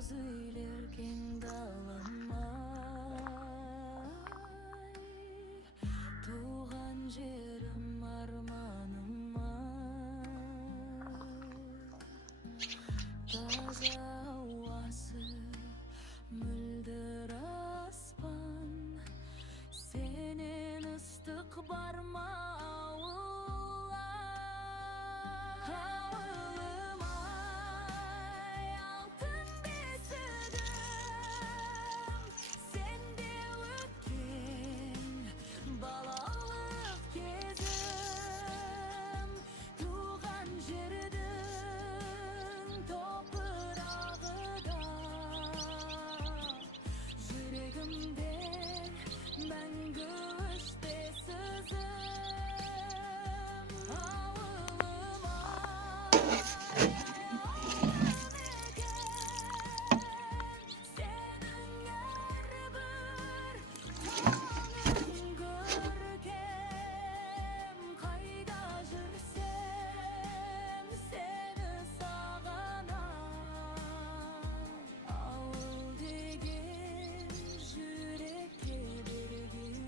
boz uylar keng tuğan jerim armanıma taza havası müldir aspan senin ıslık barmağınla havlım ay altın besledim sen de ötken balalık gezim tuğan жердің toprağıda yüreğimde мәңгі өшпесізім ауылым ай сенің әрбір таңың көркем қайда жүрсем сені сағынам ауыл деген жүрекке берген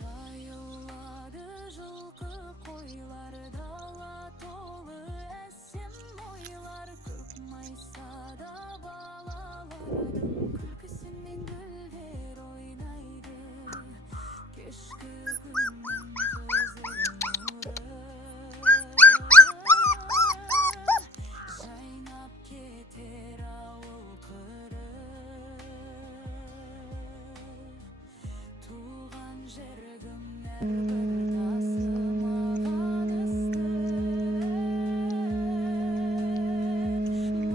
жайылады жылқы қойлар дала толы әсем ойлар көк майсада балалардың күлкісімен гүлдер ойнайды кешкі күннің қызыл нұры жайнап кетер ауыл қыры туған жерім әрбір тасы маған ыстық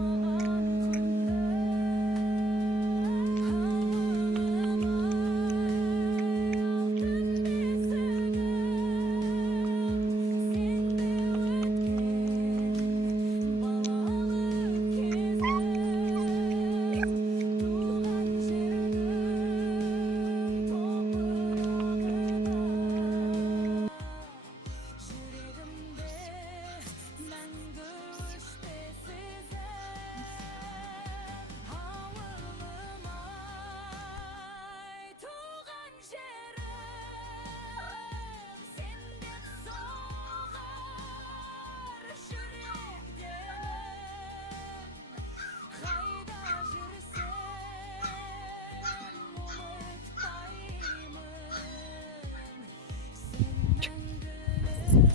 маған құндыз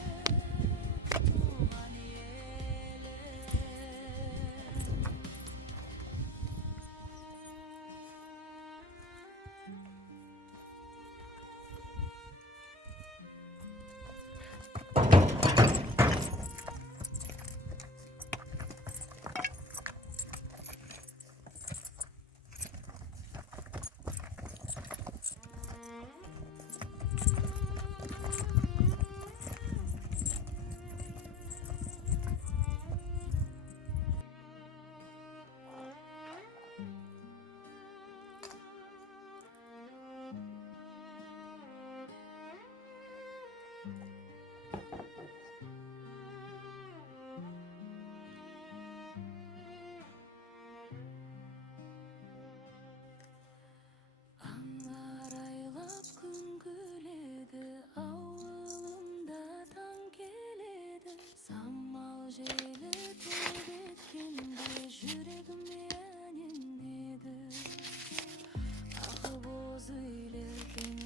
аңғар айлап күн күледі ауылымда таң келеді самал желі тербеткенде жүрегіме әненеді ақ боз үйлер кең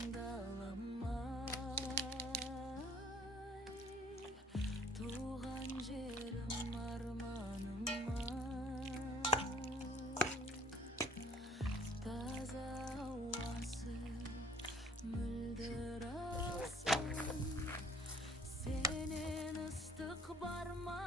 туған жерім арманыма таза ауасы мөлдір аспан сенен ыстық барма